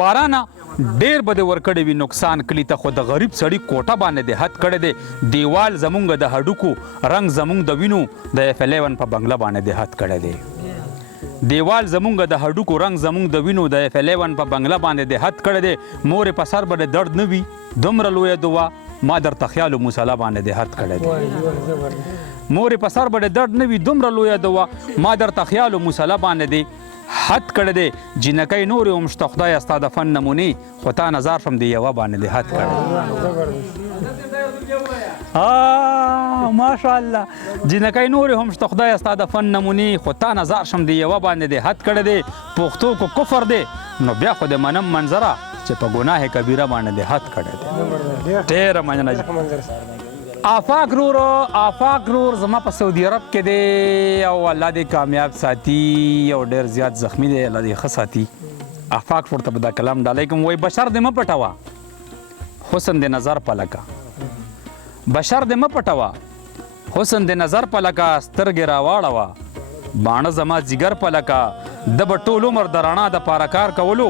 بارانه ډیر به دې ورکړی وي نقصان کلي ته خو د غریب سړي کوټه باندې دې حد کړی دی دیوال زمونږ د هډوکو رنګ زمونږ د وینو د F11 په بنګله باندې دې حد کړی دی دیوال زمونږ د هډوکو رنګ زمونږ د وینو د F11 په بنګله باندې دې حد کړی دی مورې په سر به درد نه وي دومره لویه دعا ما درته خیال و مصلی باندې دې حد کړی دی مورې په سر به درد نه وي دومره لویه دعا ما درته خیال و مصلی باندې دې حد کړی دی جنکۍ نورې هم شته خدایه ستا د فن نمونې خو تا نظر شم د یوه باندې دې حد کړی ماشاءالله جنکۍ نورې هم شته خدایه ستا د فن نمونې خو تا نظر شم د یوه باندې دې حد کړی دی پښتو کو کفر دی نو بیا خو د منم منظره چې په ګناه کبیره باندې دې حد کړی دی ډېره مننه آفاق رور زما په سعودي عرب کې دی او الله دې کامیاب ساتي او ډېر زیات زخمی دی الله دې ښه ساتي آفاق رور ته به دا کلام ډالی کوم وایي بشر دې مه پټوه حسن دې نظر پلکه بشر دې مه پټوه حسن دې نظر پلکه سترګې راواړوه باڼه زما ځیګر پلکه د به ټول عمر د رڼا د پاره کار کولو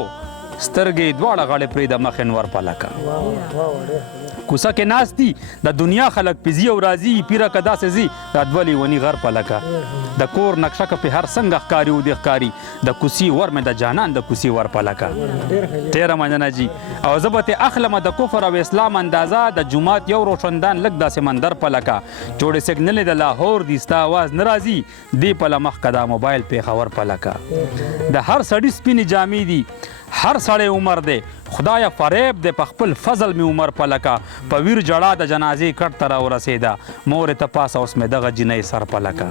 سترګې دواړه غاړې پرېږده مخې نور پلکه کوڅه کې ناست دي د دنیا خلک پې ځي او راځي پیره که داسې ځي دا دوه لیوني غر پلکه د کور نقشه که پې هر څنګه ښکاري و دې ښکاري د کوڅې ور مې د جانان د کوڅې ور پلکه ډېره مننه جي او زه به ترې اخلمه د کفر او اسلام اندازه د جومات یو روشندان لږ دا سمندر پلکه جوړې سګنلې د لاهور دي ستا اواز نه راځي دې پله مخکې دا موبایل پېښور پلکه د هر سړي سپینې جامې دي هر سړی عمر دی خدایه فریب دی په خپل فضل می عمر پلکه په ویر جړا د جنازې کټ ته راورسېده مورې ته پاسه اوس مې دغه جنۍ سر پلکه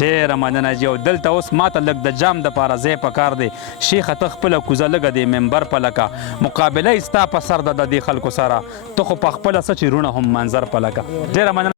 ډېره مننه جي او دلته اوس ماته لږ د جام دپاره ځای پکار دی شیخه ته خپله کوزه لږه دی ممبر پلکه مقابله یې ستا په سر ده د دې خلکو سره ته خو په خپله څه چې رونه هم منظر پلکه ډېره مننه